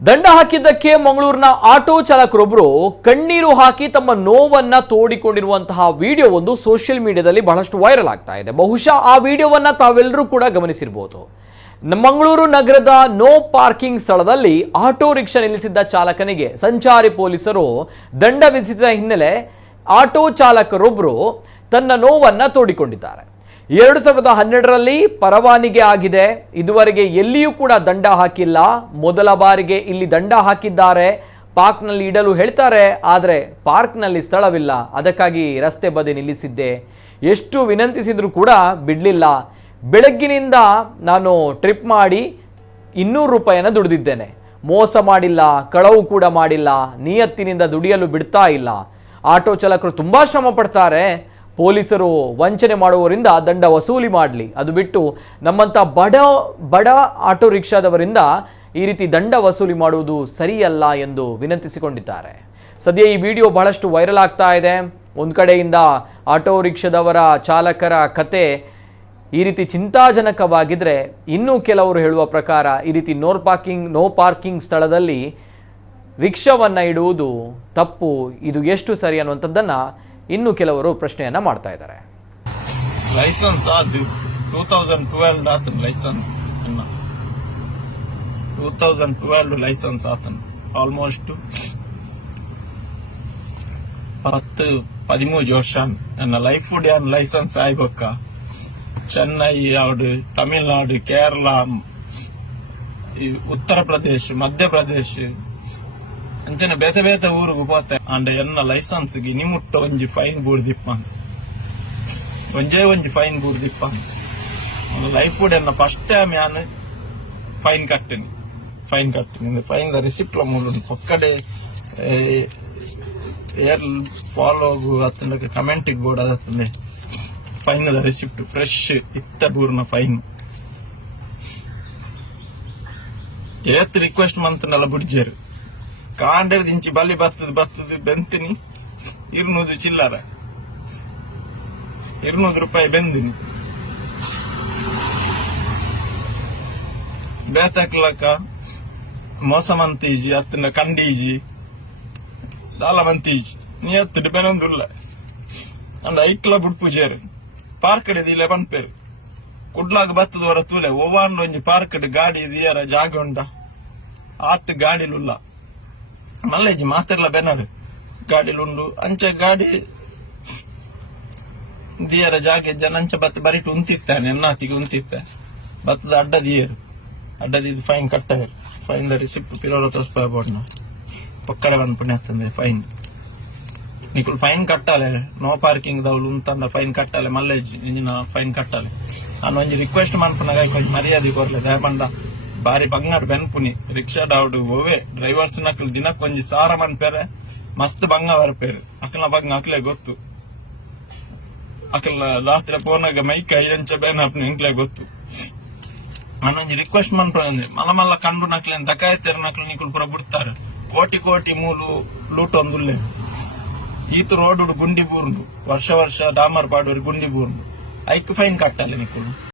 ದಂಡ ಹಾಕಿದ್ದಕ್ಕೆ ಮಂಗಳೂರಿನ ಆಟೋ ಚಾಲಕರೊಬ್ಬರು ಕಣ್ಣೀರು ಹಾಕಿ ತಮ್ಮ ನೋವನ್ನ ತೋಡಿಕೊಂಡಿರುವಂತಹ ವಿಡಿಯೋ ಒಂದು ಸೋಷಿಯಲ್ ಮೀಡಿಯಾದಲ್ಲಿ ಬಹಳಷ್ಟು ವೈರಲ್ ಆಗ್ತಾ ಇದೆ. ಬಹುಶಃ ಆ ವಿಡಿಯೋವನ್ನ ತಾವೆಲ್ಲರೂ ಕೂಡ ಗಮನಿಸಿರಬಹುದು. ಮಂಗಳೂರು ನಗರದ ನೋ ಪಾರ್ಕಿಂಗ್ ಸ್ಥಳದಲ್ಲಿ ಆಟೋ ರಿಕ್ಷಾ ನಿಲ್ಲಿಸಿದ್ದ ಚಾಲಕನಿಗೆ ಸಂಚಾರಿ ಪೊಲೀಸರು ದಂಡ ವಿಧಿಸಿದ ಹಿನ್ನೆಲೆ ಆಟೋ ಚಾಲಕರೊಬ್ಬರು ತನ್ನ ನೋವನ್ನ ತೋಡಿಕೊಂಡಿದ್ದಾರೆ. 2012ರಲ್ಲಿ ಪರವಾನಿಗೆ ಆಗಿದೆ. ಇದುವರೆಗೆ ಎಲ್ಲಿಯೂ ಕೂಡ ದಂಡ ಹಾಕಿಲ್ಲ. ಮೊದಲ ಬಾರಿಗೆ ಇಲ್ಲಿ ದಂಡ ಹಾಕಿದ್ದಾರೆ. ಪಾರ್ಕ್ನಲ್ಲಿ ಇಡಲು ಹೇಳ್ತಾರೆ, ಆದರೆ ಪಾರ್ಕ್ನಲ್ಲಿ ಸ್ಥಳವಿಲ್ಲ. ಅದಕ್ಕಾಗಿ ರಸ್ತೆ ಬದಿ ನಿಲ್ಲಿಸಿದ್ದೆ. ಎಷ್ಟು ವಿನಂತಿಸಿದರೂ ಕೂಡ ಬಿಡಲಿಲ್ಲ. ಬೆಳಗ್ಗಿನಿಂದ ನಾನು ಟ್ರಿಪ್ ಮಾಡಿ 200 ರೂಪಾಯಿಯನ್ನು ದುಡಿದಿದ್ದೇನೆ. ಮೋಸ ಮಾಡಿಲ್ಲ, ಕಳವು ಕೂಡ ಮಾಡಿಲ್ಲ. ನಿಯತ್ತಿನಿಂದ ದುಡಿಯಲು ಬಿಡ್ತಾ ಇಲ್ಲ. ಆಟೋ ಚಾಲಕರು ತುಂಬ ಶ್ರಮ ಪಡ್ತಾರೆ. ಪೊಲೀಸರು ವಂಚನೆ ಮಾಡುವವರಿಂದ ದಂಡ ವಸೂಲಿ ಮಾಡಲಿ. ಅದು ಬಿಟ್ಟು ನಮ್ಮಂಥ ಬಡ ಆಟೋ ರಿಕ್ಷಾದವರಿಂದ ಈ ರೀತಿ ದಂಡ ವಸೂಲಿ ಮಾಡುವುದು ಸರಿಯಲ್ಲ ಎಂದು ವಿನಂತಿಸಿಕೊಂಡಿದ್ದಾರೆ. ಸದ್ಯ ಈ ವಿಡಿಯೋ ಬಹಳಷ್ಟು ವೈರಲ್ ಆಗ್ತಾ ಇದೆ. ಒಂದು ಕಡೆಯಿಂದ ಆಟೋ ರಿಕ್ಷಾದವರ ಚಾಲಕರ ಕತೆ ಈ ರೀತಿ ಚಿಂತಾಜನಕವಾಗಿದ್ದರೆ, ಇನ್ನೂ ಕೆಲವರು ಹೇಳುವ ಪ್ರಕಾರ ಈ ರೀತಿ ನೋ ಪಾರ್ಕಿಂಗ್ ಸ್ಥಳದಲ್ಲಿ ರಿಕ್ಷಾವನ್ನು ಇಡುವುದು ತಪ್ಪು. ಇದು ಎಷ್ಟು ಸರಿ ಅನ್ನುವಂಥದ್ದನ್ನು ಇನ್ನು ಕೆಲವರು ಪ್ರಶ್ನೆಯನ್ನ ಮಾಡ್ತಾ ಇದ್ದಾರೆ. ಲೈಸೆನ್ಸ್ 2012 ಆತನ ಲೈಸೆನ್ಸ್ 2012 ಲೈಸೆನ್ಸ್ ಆತನ ಆಲ್ಮೋಸ್ಟ್ 10-13 ವರ್ಷ ನನ್ನ ಲೈಫ್ ಡ್ಯಾನ್ ಲೈಸೆನ್ಸ್ ಆಯ್ಬೇಕ. ಚೆನ್ನೈ ಆವಡು, ತಮಿಳ್ನಾಡು, ಕೇರಳ, ಉತ್ತರ ಪ್ರದೇಶ್, ಮಧ್ಯಪ್ರದೇಶ್ ಅಂಚನೆ ಬೇತೆ ಬೇತೆ ಊರಿಗೆ ಹೋತೆ ಅಂಡ ಎನ್ನ ಲೈಸೆನ್ಸ್ಗೆ ನಿಮುಟ್ಟ ಒಂಜಿ ಫೈನ್ ಬೂರ್ದಿಪ್ಪ ಒಂಜಿ ಫೈನ್ ಬೂರ್ದಿಪ್ಪ ಲೈಫ್ ಎನ್ನ ಫಸ್ಟ್ ಟೈಮ್ ಯಾನು ಫೈನ್ ಕಟ್ಟಿನಿ ಫೈನ್ ದ ರಿಸಿಪ್ಟ್ ಮೂಲ ಒಕ್ಕಡೆ ಏರ್ ಫಾಲೋ ಅತ್ತಂದಕ್ಕೆ ಕಮೆಂಟಿಗೆ ಬೋರ್ಡ್ ಅದಂದೆ ಫೈನ್ ದ ರಿಸಿಪ್ಟ್ ಫ್ರೆಶ್ ಇತ್ತ ಬೂರ್ನ ಫೈನ್ ಏತ್ ರಿಕ್ವೆಸ್ಟ್ ಮಂತ್ನೆಲ್ಲ ಬಿಡ್ಜೇರು ಕಾಂಡರ್ ದಿಂಚಿ ಬಲ್ಲಿ ಬತ್ತದ ಬೆಂತಿನಿ 200 ಚಿಲ್ಲರ 200 ರೂಪಾಯಿ ಬೆಂದಿನಿ ಬೇತಕ್ಲಕ ಮೋಸ ಮಂತೀಜಿ ಅತ್ತನ ಕಂಡೀಜಿ ದಾಲ ಮಂತೀಜಿ ನೀ ಹತ್ತು ಬೆನೊಂದುಲ್ಲ ಅಂದ ಐಕ್ಲ ಬುಡ್ಪುಜೇರು ಪಾರ್ಕಡೆ ದಿಲೆ ಬನ್ಪೇರು ಕುಡ್ಲಾಗ ಬತ್ತದ ಹೊರ ತೂಲೆ ಓವಾಂಡ್ ಒಂಜಿ ಪಾರ್ಕಡೆ ಗಾಡಿ ದಿಯರ ಜಾಗ ಉಂಡ ಆತ್ ಗಾಡಿಲುಲ್ಲ ಮಲ್ಲೇಜಿ ಮಾತೆಲ್ಲ ಬೆನರು ಗಾಡಿಲುಂಡು ಅಂಚೆ ಗಾಡಿ ದಿಯರ ಜಾಗೆ ಜನಂಚ ಬತ್ತ ಬರಿಟ್ಟು ಉಂತಿತ್ತಾನೆ ಎನ್ನಾತಿಗೆ ಉಂತಿತ್ತೆ ಬತ್ತದ ಅಡ್ಡದಿದ್ದು ಫೈನ್ ಕಟ್ಟವರು ಫೈನ್ ದ ರಿಸಿಪ್ಟ್ ಪಿರೋರ ತೋರಿಸ್ಪ ಬೋರ್ಡ್ನ ಪಕ್ಕಡೆ ಬಂದ್ ಪುಣ್ಯ ಆಗ್ತದೆ ಫೈನ್ ನಿಕುಲ್ ಫೈನ್ ಕಟ್ಟಾಲೆ ನೋ ಪಾರ್ಕಿಂಗ್ ದವ್ಲು ಉಂತಂದ ಫೈನ್ ಕಟ್ಟಾಲೆ ಮಲ್ಲೇಜ್ ಇಂಜಿನ ಫೈನ್ ಕಟ್ಟಾಲೆ ನಾನು ಒಂಜಿ ರಿಕ್ವೆಸ್ಟ್ ಮಾಡ್ಪುನಾಗ ಕೊಂಚ ಮರ್ಯಾದೆ ಕೊರ್ಲೆ ದಯಪಂಡ ಬಾರಿ ಬಂಗಾಡು ಬೆನ್ಪುನಿ ರಿಕ್ಷಾ ಡಾವ್ಡು ಓವೆ ಡ್ರೈವರ್ಸ್ ನಕಲ್ ದಿನಕ್ಕೆ ಒಂಜಿ ಸಾರ ಮನ್ಪೇರೆ ಮಸ್ತ್ ಬಂಗ ಬರ್ಪೇರು ಅಕಲ್ನ ಬಂಗ ಅಕ್ಲೆ ಗೊತ್ತು ಅಕಲ್ನ ರಾತ್ರಿ ಪೋನಾಗ ಮೈಕ್ ಐದಂಚ ಬೇನ್ ಹಾಪ್ನ ಇಂಕ್ಲೆ ಗೊತ್ತು. ನಾನೊಂಜಿ ರಿಕ್ವೆಸ್ಟ್ ಮನ್ಪಂದ್ರೆ ಮಲ್ಲ ಕಂಡು ನಕ್ಲೆ ದಕಾಯತೆರ ನಕ್ಲು ನಿಕುಲ್ ಪುರ ಬಿಡ್ತಾರೆ. ಕೋಟಿ ಮೂಲು ಲೂಟ್ ಒಂದುಲ್ಲೆ ಈತು ರೋಡ್ ಗುಂಡಿ ಬೂರ್ನು ವರ್ಷ ಡಾಮರ್ ಪಾಡೋರು ಗುಂಡಿ ಬೂರ್ನು ಐಕ್ ಫೈನ್ ಕಟ್ಟಾಲೆ ನಿಕುಲು.